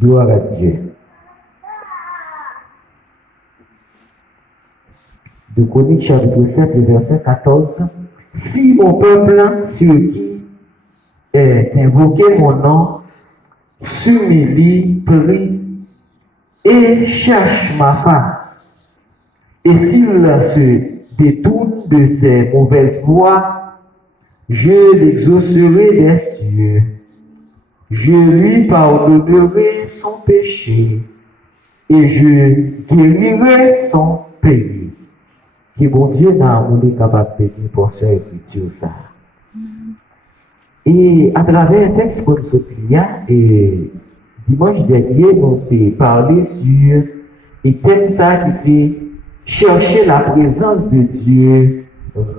Gloire à Dieu. De Chroniques chapitre 7, verset 14. Si mon peuple, sur qui est invoqué mon nom, s'humilie, prie et cherche ma face, et s'il se détourne de ses mauvaises voies, je l'exaucerai des cieux. Je lui pardonnerai son péché et je guérirai son pays. Que bon Dieu n'a voulu capable de bénir pour cette écriture ça. Et à travers un texte comme celui-là, et dimanche dernier, nous avons parlé sur un thème ça qui c'est chercher la présence de Dieu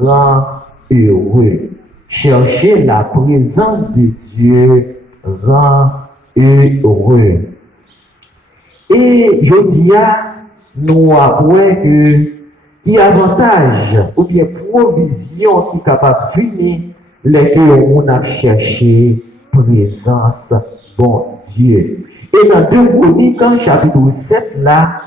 rend heureux. Chercher la présence de Dieu rend heureux. Et je dis à nous après que il y a avantage ou bien provision qui est capable de venir les que on a cherché présence bon Dieu. Et dans 2 Chroniques, chapitre 7 là,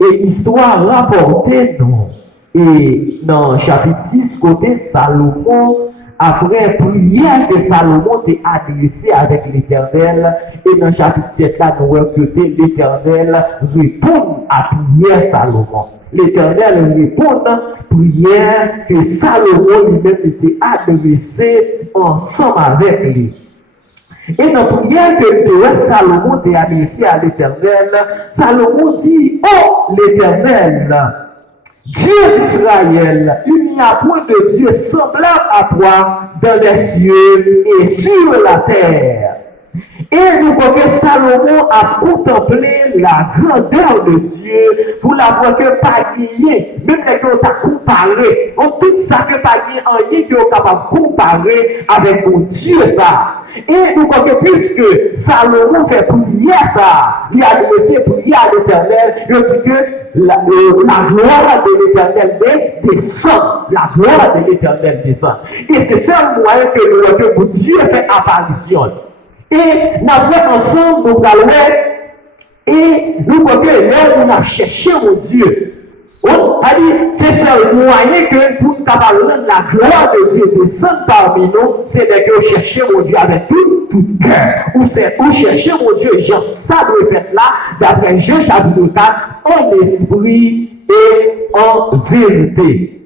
et histoire rapportée nous. Et dans chapitre 6, côté Salomon, après prière que Salomon a adressée avec l'Éternel, et dans chapitre 7 là, nous voyons que l'Éternel répond à prière Salomon. L'Éternel répond à prière que Salomon lui-même était adressée ensemble avec lui. Et dans la prière que Salomon a adressée à l'Éternel, Salomon dit, oh l'Éternel, Dieu d'Israël, il n'y a point de Dieu semblable à toi dans les cieux et sur la terre. Et nous voyons que Salomon a contemplé la grandeur de Dieu pour la voir que pas gagné, même quand on t'a comparé, on tout ça que pas gagné en rien que on capable de comparer avec mon Dieu ça. Et nous voyons que puisque Salomon fait prière ça, il a adressé prière à l'Éternel, il dit que la gloire de l'Éternel descend. La gloire de l'Éternel descend. Et c'est seul moyen que nous voyons que Dieu fait apparition. Et nous avons ensemble, nous allons et nous voyons que là, on a cherché mon Dieu. On a dit, c'est seul moyen que pour nous rendre la gloire de Dieu descendre parmi nous, c'est de chercher mon Dieu avec tout cœur. Ou c'est pour chercher mon Dieu, genre ça doit être là, d'après Jean chapitre 4, en esprit et en vérité.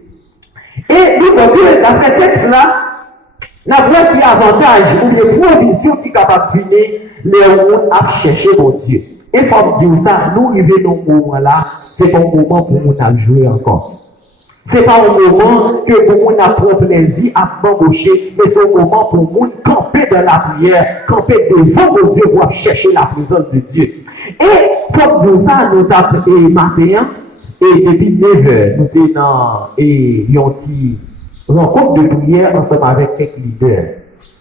Et nous voyons que d'après ce texte là, la vraie qui avantage ou les provisions qui sont capables de venir, les gens à chercher mon Dieu. Et il faut dire ça, nous arrivons dans ce moment-là, c'est pas un moment pour nous à jouer encore. Ce n'est pas un moment que pour nous à prendre plaisir à m'embaucher, mais c'est un moment pour nous camper dans la prière, camper devant mon Dieu pour chercher la présence de Dieu. Et comme nous ça, nous avons matin, et depuis 9h, nous sommes dans rencontre de prière ensemble avec quelques leaders.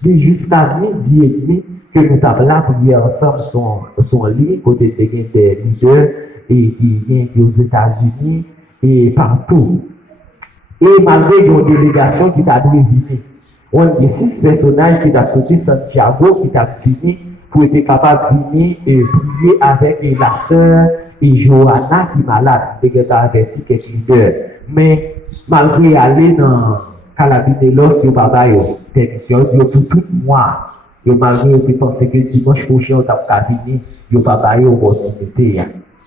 Et jusqu'à midi et demi, que nous avons la prière ensemble sont en ligne, côté des leaders et qui viennent aux États-Unis et partout. Et malgré une délégation qui t'a venir, on a 6 personnages qui ont sorti Santiago, qui ont fini pour être capable de venir et prier avec la sœur et Johanna qui est malade, qui a averti quelques leaders. Mais malgré aller dans Calabinelos, il n'y a pas de permission, il y a pour tout mois. Et malgré que pensez que dimanche prochain, on va venir, il n'y a pas d'opportunité.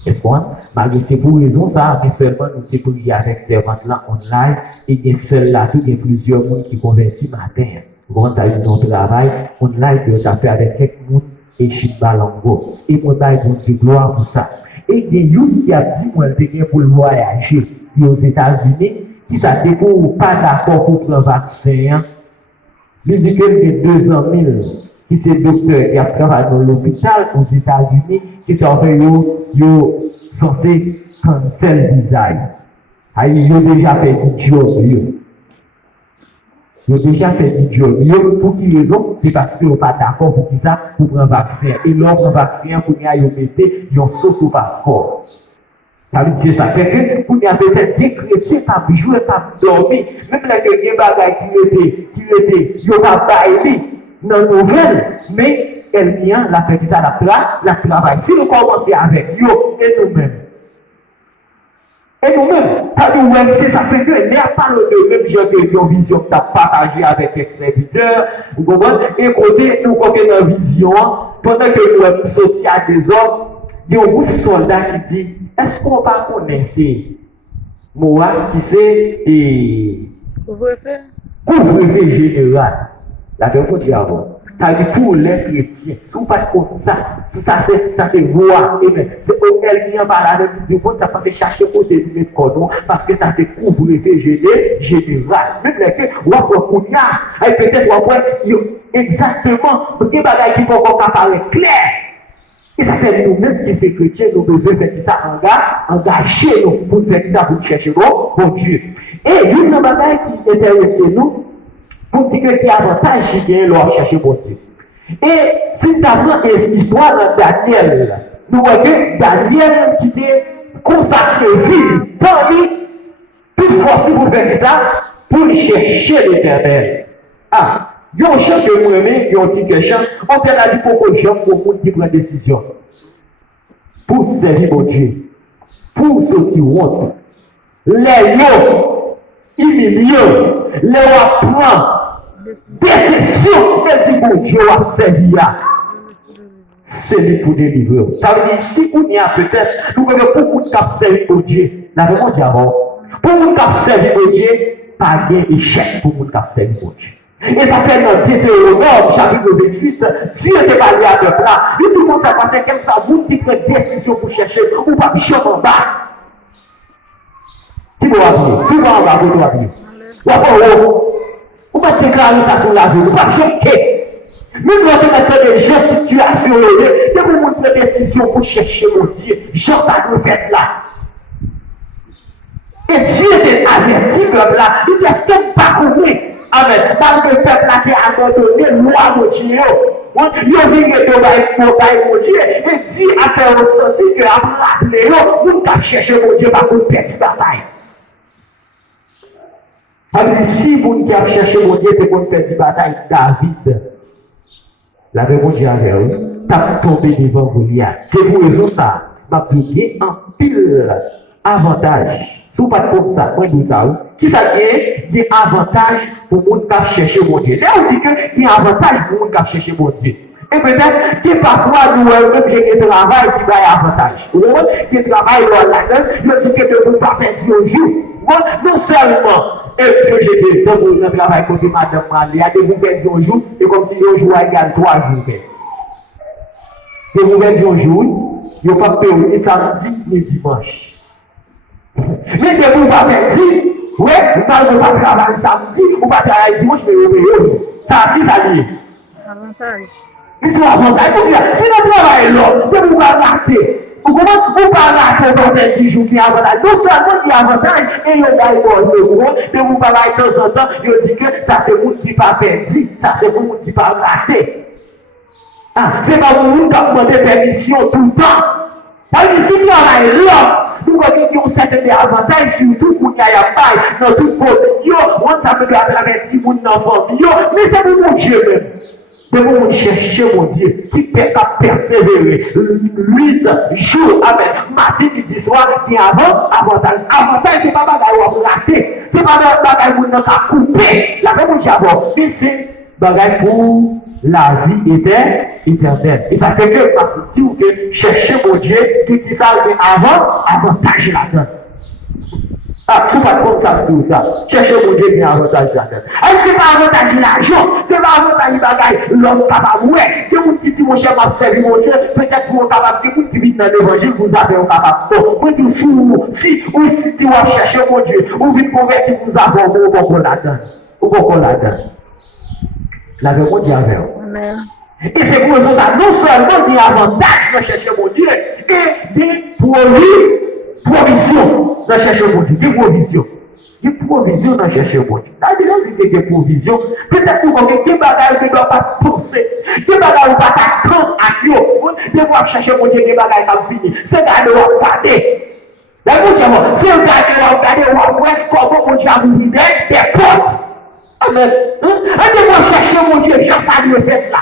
Est-ce qu'on malgré c'est pour raison ça, mais seulement nous sommes pour y avec servante là online, et il y a seul là, il y a plusieurs monde qui convertissent matin. Quand ça ils ont travail, online, ils ont fait avec quelques monde et Chimbalango. Et mon bail, bon Dieu, gloire pour ça. Et il y a une qui a dit, moi, je pour le voyager aux États-Unis, qui ça dit pour pas d'accord pour le vaccin. Il dit que les 200 000 qui c'est docteur qui a travaillé dans l'hôpital aux États-Unis, qui sont censés cancel visage. Ils ont déjà fait du job. Ils ont déjà fait du job. Pour qui raison? C'est parce qu'ils n'ont pas d'accord pour qui ça, pour prendre un vaccin. Et l'autre vaccin, pour qu'ils mettent, ils ont sauce au passeport. Ça veut dire ça fait que pour y a peut-être des chrétiens qui jouent pas dormir, même les gens qui étaient, ils n'ont pas baillé. dans la nouvelle, mais elle vient, la fait ça, la travail. Si nous commençons avec yo et nous-mêmes, c'est ça fait que il n'y a pas le même genre de vision que tu as partagé avec tes serviteurs, vous comprenez? Et côté, nous avons une vision, pendant que nous sommes sortis à des hommes, il y a un groupe de soldats qui dit, est-ce qu'on va connaître moi qui c'est couvre-feu général? La réponse est avant. Ça veut dire pour les chrétiens. Si vous ne faites pas ça c'est voix. C'est elle qui vient par là, du monde, ça fait chercher côté de mettre cordon, parce que ça c'est couvre-feu général. Même les vous avez peut-être exactement, pour que les bagages qui vont apparaître clair. Et ça fait nous-mêmes qui sommes chrétiens, nous besoin de faire ça engager nous pour faire ça, pour chercher bon Dieu. Et une des bagages qui intéresse nous, pour dire qu'il y a avantage qui vient leur chercher bon Dieu. Et si tu apprends l'histoire de Daniel, nous voyons que Daniel qui était consacré vie parmi toute force pour faire ça, pour chercher l'éternel. Ah, il y a un chant que vous aimez, il y a un petit chant, on t'a dit pour que gens pour le monde qui prend décision. Pour servir mon Dieu, pour sortir honte, les lions, humiliants, les apprendre. Déception, elle dit bon Dieu a servi à celui pour délivrer. Ça veut dire si on y a peut-être, nous voyons beaucoup de cap servi pour Dieu. La réponse est avant. Pour nous cap servi pour Dieu, pas d'échec pour nous cap servi pour Dieu. Et ça fait dans Deutéronome, chapitre 28, Dieu te parlé à peuple là. Et tout le monde a passé comme ça, vous qui prenez décision pour chercher, ou pas bichon en bas. Qui doit appuyer? Si vous en bas, vous doit appuyer. Ou après, vous pouvez déclarer ça sur la vie, vous ne pouvez pas choquer. Même quand vous mettez des situations, vous pouvez prendre des décisions pour chercher mon Dieu. Genre, ça doit être là. Et Dieu était averti comme là. Il dit, est-ce que vous ne pas compris? Amen. Parce que le peuple là qui a abandonné la loi de Dieu, il a vu que mon Dieu, et Dieu a fait ressentir que après la vous ne chercher mon Dieu par une petite bataille. Alors, si vous ne cherchez mon Dieu pour faire une bataille, David, la réponse est avec vous, tu as tombé devant Goliath. C'est pour raison ça, m'a payé un pile avantage. Si vous ne faites pas ça, moi je dis ça, qui ça qui est avantage pour le monde qui chercher mon Dieu. Là, on dit qu'il y a un avantage pour le monde qui chercher mon Dieu. Et peut-être que parfois, nous, même j'ai un travail qui va y avantage. Vous voyez, qui travaille là-dedans, je dis que ne peut pas perdre un jour. Non seulement, et que j'étais dans le travail côté madame Malia, de vous perdre un jour, et comme si un jour égale 3 jours. De vous perdre un jour, il n'y a pas payé samedi ni dimanche. Mais de vous pas perdre, oui, vous n'avez pas travailler samedi, vous pas travailler dimanche, mais vous payez. Ça qui ça dit? Avantage. Mais c'est avantage pour dire, si vous travaillez là, de vous pas rater. Vous ne pouvez pas rater dans les 10 jours qui ont avantage. Non seulement il y a avantage, et il y a de vous parler de temps en temps, il dit que ça c'est vous qui pas perdu, ça c'est vous qui pas raté. Ah, c'est pas vous qui avez demandé permission tout le temps. Parce que si vous travaillez là, nous avons certains avantages, surtout pour qu'il y ait dans tout le monde. On s'appelle à travers 10 000 enfants, mais c'est pour mon Dieu même. Mais vous cherchez mon Dieu qui peut persévérer 8 jours, amen, matin, midi, soir, et avantage. Avantage, ce n'est pas bagaille pour rater, ce n'est pas bagaille pour nous couper. La même chose avant, mais c'est bagaille pour la vie éternelle. Et ça fait que, par petit ou que chercher mon Dieu, qui ça avantage là-dedans. Ah, si vous ne faites pas ça, tout ça, cherchez mon Dieu qui a avantage là-dedans. Ce n'est pas avantage l'argent, ce n'est pas avantage le bagage, l'homme capable. Ouais, il y a des gens qui disent, mon cher, m'a servi mon Dieu, peut-être que vous êtes capable, des gens qui vivent dans l'évangile, vous avez un capable. Moi, je dis, si tu vas chercher mon Dieu, ou vite convertir, vous avez un bon là-dedans. Ou bon là-dedans. La réponse est avec vous. Amen. Et c'est pour ça, non seulement il y a avantage de chercher mon Dieu, et des provisions de chercher mon Dieu, des provisions. Des provisions de chercher mon Dieu. C'est-à-dire que des provisions, peut-être que vous avez des bagages qui ne doivent pas penser, des bagages qui ne doivent pas attendre à Dieu, des fois chercher mon Dieu, des bagages qui ont fini. C'est là que vous regardez. C'est là que vous regardez, comment mon Dieu a ouvert des portes. Amen. Allez-moi chercher mon Dieu, j'en ça lui fait là.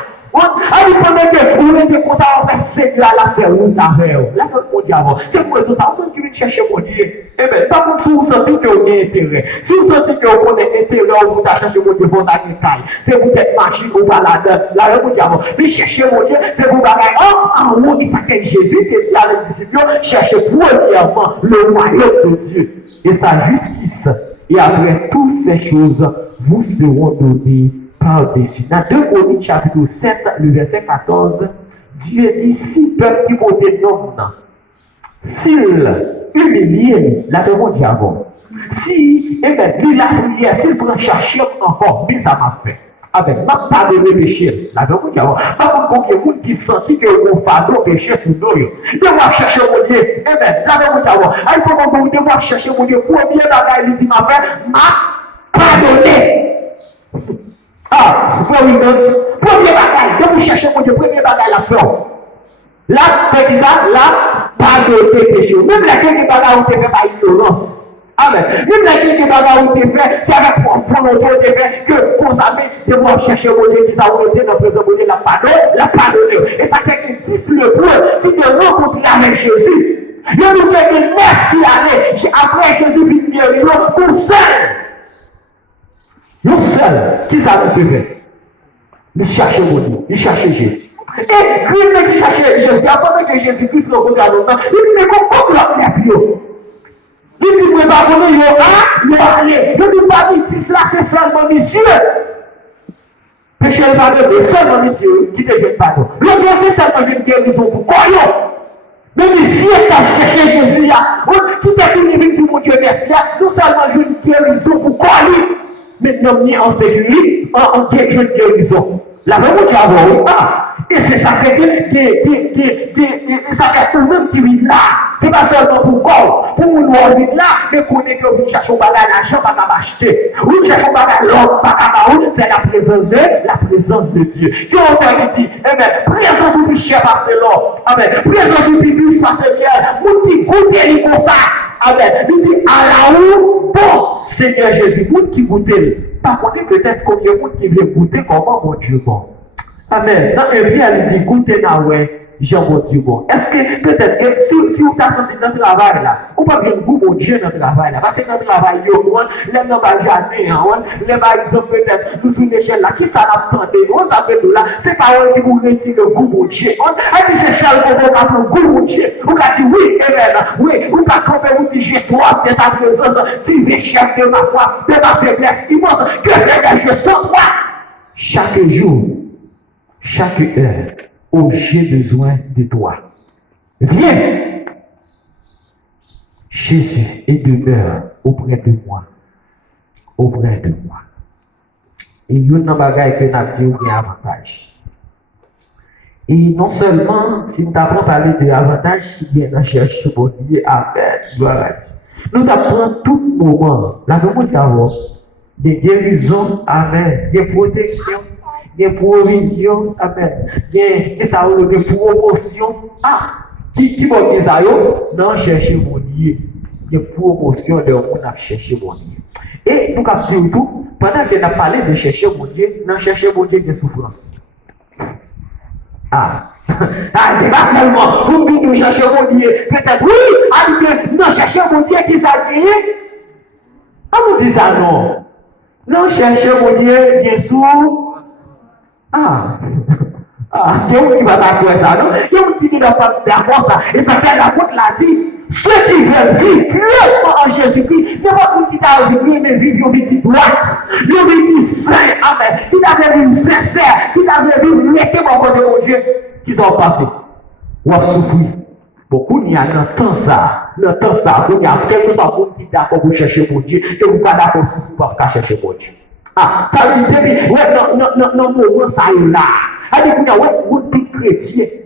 Allez, pendant que vous êtes comme ça, on va Seigneur la faire où la faire. Là, mon Dieu avant. C'est pour ça, on qui vient chercher mon Dieu. Eh bien, par contre, si vous sentez que vous avez intérêt, si vous sentez que vous avez intérêt, vous allez chercher mon Dieu pour la caille. C'est vous êtes marché ou pas là-dedans. Là, mon Dieu avant. Mais chercher mon Dieu, c'est vous bagaille. En haut, il s'appelle Jésus qui dit à les disciples, cherchez premièrement le royaume de Dieu et sa justice. Et après toutes ces choses, vous seront donnés par-dessus. Dans 2 Corinthiens chapitre 7, le verset 14, Dieu dit, si peuple qui vous dénomme, s'il humilie, la demande dit avant. Si, eh bien, lui la prière, s'il prend chercher encore, mais ça m'a fait. Avec ma part de péché, la demande dit avant. Par contre, il y a des qui sentent que vous fardeau péché sur nous. Ils vont chercher mon Dieu. Eh bien, la demande dit avant. Il faut qu'on doit chercher mon Dieu. Premier bagage, il dit, ma fait, m'a pardonné. Ah, premier bagaille, de vous chercher mon Dieu, premier bagaille la peur. Là, par exemple, là, pardonner péché. Même la quelques bagaille où tu fais par ignorance. Amen. Même la quelques bagaille où tu fais, c'est avec volonté où tu fais que vous savez, de vous chercher mon Dieu, qui a volonté dans le présent mon Dieu, la pardonner. Et ça fait que 10 le point qui te rencontre avec Jésus. Il y a nous fait une mère qui allait, après Jésus, vit guérir pour seul. Non seul, qui ça nous fait? Il cherchait mon Dieu, il cherchait Jésus. Et lui qui cherchait Jésus, après que Jésus-Christ le regarde, il dit, mais comment la vie? Il dit, mais pas comment il va aller. Il dit, pas dit, cela c'est seulement monsieur. Péché le pardon, c'est seulement monsieur qui te jette pardon. L'autre c'est seulement une guérison pour quoi? Mais monsieur qui a cherché Jésus, qui t'a dit, mon Dieu, merci, non seulement une guérison pour quoi? Maintenant, ni en sécurité, en quelque guérison. La même chose avant, et c'est ça fait que ça fait tout le monde qui vit là. C'est pas seulement pour corps, pour nous vivre là, mais qu'on est que vous cherchez un bagage l'argent, pas qu'à acheter. Vous cherchez un bagage l'or, pas qu'à c'est la présence de Dieu. Qui on qui dit, eh bien, présence ou plus cher parce que l'or. Amen. Présence ou plus parce que l'or. Vous qui goûtez comme ça. Amen. Il dit, à la où, bon, Seigneur Jésus, vous qui goûtez. Par contre, peut-être combien de monde qui vient goûter comment mon Dieu bon. Amen. Dans le bien, il dit, goûtez na ouais, Jean mon Dieu bon. Est-ce que peut-être que si vous avez senti dans le travail là, ou pas bien goût mon Dieu dans le travail là, parce que dans le travail, les gens pas jamais, les gens peut-être nous sur l'échelle là, qui ça l'attendait, on s'appelle là, c'est pas eux qui vous retirent le goût mon Dieu. Et puis c'est seul qu'on va pour le goût mon Dieu. Vous avez dit oui, amen, oui, vous pas camper, vous dites j'ai soif de ta présence, tu chef de ma foi, de ma faiblesse immense, que fais-je sans toi chaque jour. Chaque heure, où j'ai besoin de toi. Viens, Jésus, et demeure auprès de moi. Auprès de moi. Et il y a un bagage que nous avons dit qu'il y a avantage. Et non seulement, si nous avons parlé de l'avantage qui vient dans chercher pour dire avec gloire à Dieu. Nous apprenons tout moment, la demande d'avoir des guérisons, amen, des protections. Des provisions, amen. Des promotions. Ah, qui va dire ça? Non, chercher mon Dieu. Des promotions de on a cherché mon Dieu. Et nous avons surtout, pendant que nous avons parlé de chercher mon Dieu, nous chercher mon Dieu de souffrance. C'est pas seulement pour nous chercher mon Dieu. Peut-être oui, nous chercher mon Dieu qui s'est gagné. On nous dit ça non. Non, chercher mon Dieu, bien sûr. Il y a un qui va t'accorder ça, non? Il y a un qui va pas d'accord ça. Et ça fait la faute l'a dit. Ceux qui veulent vivre clairement en Jésus-Christ, n'importe qui t'a vécu, mais vivre une vie droite, une vie sainte, amen. Qui t'a vécu sincère, qui t'a vécu mettez mon côté mon Dieu, qui sont passés. Ou à souffrir. Beaucoup n'y a dans temps ça, il y a quelque chose qui est d'accord pour chercher mon Dieu, que vous pas d'accord si vous ne pas chercher mon Dieu. Ça veut dire, non, moment, ça est là. C'est-à-dire que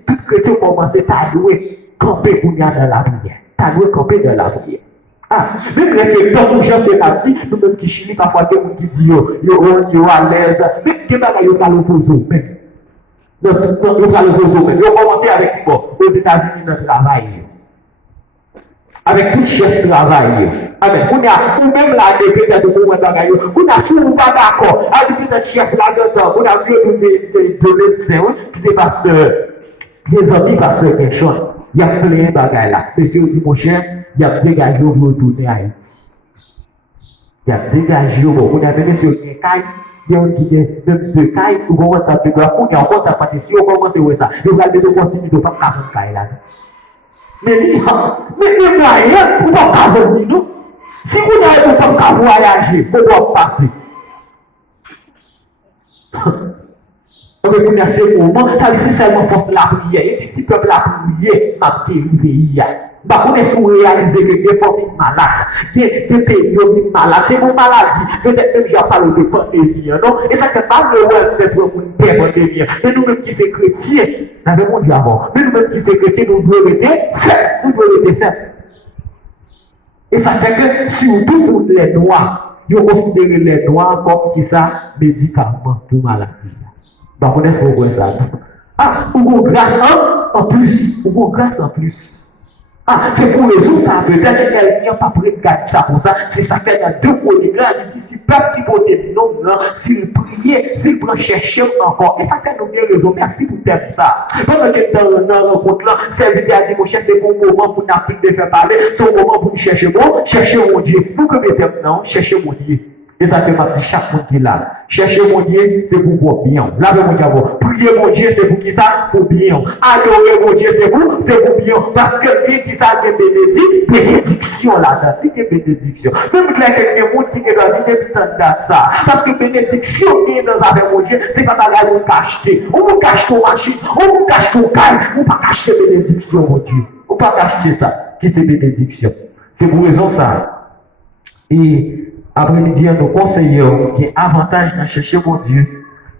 tout chrétien commence à louer, camper pour dans la prière. Tu as loué camper dans la prière. Même les gens qui ont dit, nous-mêmes qui chillent parfois, qui disent, yo à l'aise, mais qui ne pas l'opposer même. Non, ils pas l'opposer même. Ils ont commencé avec quoi? Aux États-Unis, dans le travail. avec tout chef travail. Amen. On a ou même là peut-être pour moi bagaille. On a si on pas d'accord. Avec peut-être chef là dedans, on a vu de médecin, c'est parce que ses amis parce que quelque chose. Il y a plein de bagailles là. Monsieur dit mon cher, il y a dégagé pour retourner à Haïti. Il y a dégagé pour on a venu sur une caille. Il y a de caille pour commencer à faire quoi. On a encore ça parce que si on commence à faire ça, il va aller continuer de pas faire caille là. Mais les moyens, vous ne pouvez pas venir, non? Si vous n'avez pas voyager, vous pouvez passer. On va connaître ce moment, ça veut dire seulement force la prière. Et si le peuple a prié, m'a guéri le pays. Bah, on est sur réaliser que des fois, il est malade. Des pays, il est malade. C'est mon maladie. Peut-être même, j'ai parlé de pandémie, non? Et ça, c'est pas le web, c'est pour une paix pandémie. Mais nous-mêmes qui sommes chrétiens, ça veut dire avant. Mais nous-mêmes qui sommes chrétiens, nous devons être faits. Nous devons être faits. Et ça fait que, surtout pour les noirs, ils considèrent les noirs comme qui ça, médicament pour maladie. Bah, on est sur ça. Ah, ou grâce en plus. Ou grâce en plus. Ah, c'est pour les autres, ça peut-être qu'elle vient pas prêt de garder ça pour ça. C'est ça qu'il y a deux chroniques là. Il dit si le peuple qui vote non, là, s'il priait, s'il prend chercher encore. Et ça fait nous bien raison. Merci pour faire ça. Pendant que dans la rencontre là, serviteur a dit, mon cher, c'est bon moment pour n'appliquer de faire parler. C'est un moment pour nous chercher mon Dieu. Pour que mettez non, chercher mon Dieu. Et ça fait partie de chaque monde qui est là. Chercher mon Dieu, c'est pour bien. Lavez mon Dieu. Prier mon Dieu, c'est pour qui ça? Pour bien. Adorer mon Dieu, c'est pour bien. Parce que Dieu qui ça, c'est bénédiction là-dedans. C'est bénédiction. Même quand il y a quelqu'un qui doit dire ça. Parce que bénédiction qui est dans avec mon Dieu, c'est pas la on cache. On cache ton machine, on cache ton calme, on pas cacher bénédiction, mon Dieu. On pas cacher ça. Qui c'est bénédiction? C'est pour raison ça. Et après-midi, nous conseillons qu'il y a avantage de chercher mon Dieu,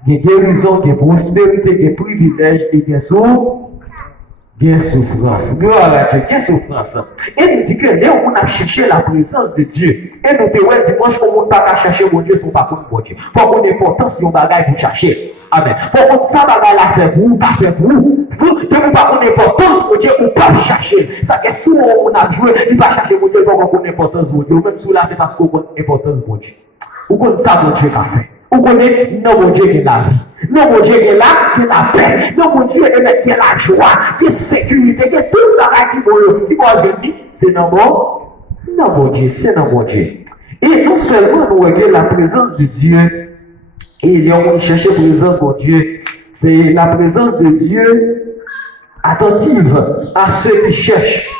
qu'il y a guérison, qu'il y a prospérité, qu'il y a privilège et qu'il y a souffrance. Gloire à Dieu, qu'il y a souffrance. Et nous dit que là, on a cherché la présence de Dieu. Et nous disons, dimanche, on ne peut pas chercher mon Dieu, son pas pour mon Dieu. Pour qu'on ait importance, si on bagaille pour chercher. Amen. Pour qu'on ça bagaille la fait pour vous, pas fait pour vous. Vous ne pouvez pas qu'on ait importance, mon Dieu, ou pas chercher. Ça fait si on a joué, il va chercher mon Dieu, pour qu'on ait importance, mon Dieu. Même sous là, c'est parce qu'on a importance, mon Dieu. Ou qu'on ça, mon Dieu, qu'a fait. Ou qu'on est, non, mon Dieu, qui est la vie. Non, mon Dieu, qui est là, qui est la paix. Non, mon Dieu, qui est la joie, qui est la sécurité, qui est tout le qui va venir. C'est non, mon Dieu, c'est non, mon Dieu. Et non seulement nous regardons la présence de Dieu, et il on cherche la présence de Dieu, c'est la présence de Dieu attentive à ceux qui cherchent,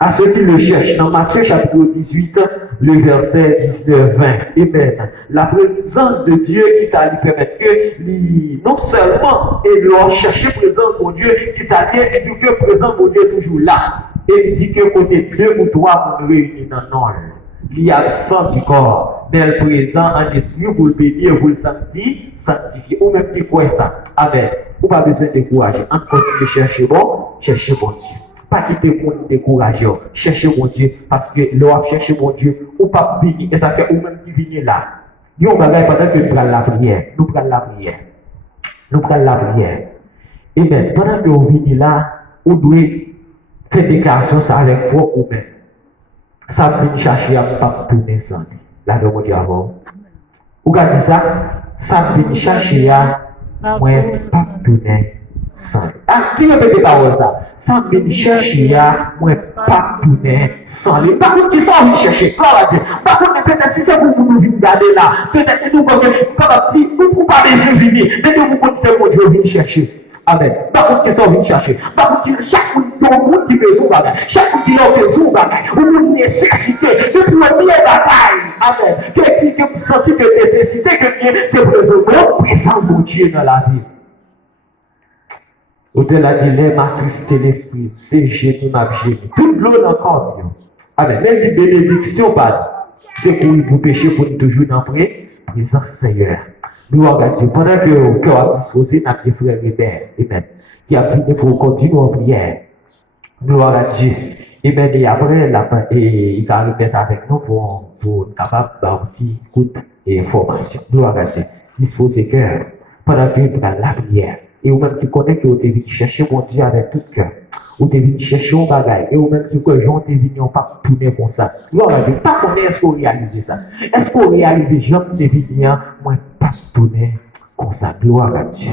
à ceux qui le cherchent. Dans Matthieu chapitre 18, le verset 19-20. Amen. La présence de Dieu qui ça lui permet que non seulement il doit chercher présence de Dieu, qui ça dit que présence de Dieu est toujours là. Et il dit que côté deux ou trois pour nous réunir dans l'ange. Il y a absent du corps, mais le présent en esprit pour le bénir, pour le sanctifier. Ou même qui croit ça. Amen. Vous n'avez pas besoin de décourager. On continue de chercher bon Dieu. Pas quitter pour nous décourager. Cherchez mon Dieu. Parce que l'on chercher mon Dieu, ou pas venir. Et ça fait ou même qui vient là. Nous on va pendant que nous prenons la prière. Nous prenons la prière. Et bien, pendant que vous venez là, vous devez faire des déclarations avec vous ou même. Ça vient chercher à ne pas tourner sans lui. Là, de mon Dieu avant. Vous avez dit ça? Ça vient chercher à ne pas tourner sans lui. Ah, tu répètes pas ça. Ça vient chercher à ne pas tourner sans lui. Par contre, qui sont venus chercher? Gloire à Dieu. Par contre, peut-être si c'est vous qui nous venez garder là, peut-être que nous, comme un petit, vous ne parlez pas de venir. Dès que vous connaissez mon Dieu, venez chercher. Amen. Par contre, qu'est-ce qu'on vient chercher? Par contre, chaque monde qui besoin de bagaille, chaque monde qui a besoin de bagaille, ou une nécessité, de première bataille. Amen. Qui a senti de nécessité que c'est pour présent de Dieu dans la vie. Au-delà du lait, ma tristesse l'esprit, c'est génie, ma génie. Tout l'eau dans le corps. Amen. Même les bénédictions, c'est pour vous pécher, pour nous toujours dans la présence Seigneur. Gloire à Dieu. Pendant que le cœur a disposé, notre frère Amen, qui a fini pour continuer en prière. Gloire à Dieu. Amen. Et après, il va répéter avec nous pour capable d'avoir un petit coup d'information. Gloire à Dieu. Disposez cœur pendant que vous prenez la prière. et ou même qui connaît que vous devez chercher mon Dieu avec tout cœur. Vous devez chercher un bagage. Et vous même qui que j'en devine pas tourner comme ça. Vous n'avez pas connaître est-ce qu'on réalise ça. Est-ce qu'on réalise j'en devine moi pas tourner comme ça. Gloire à Dieu.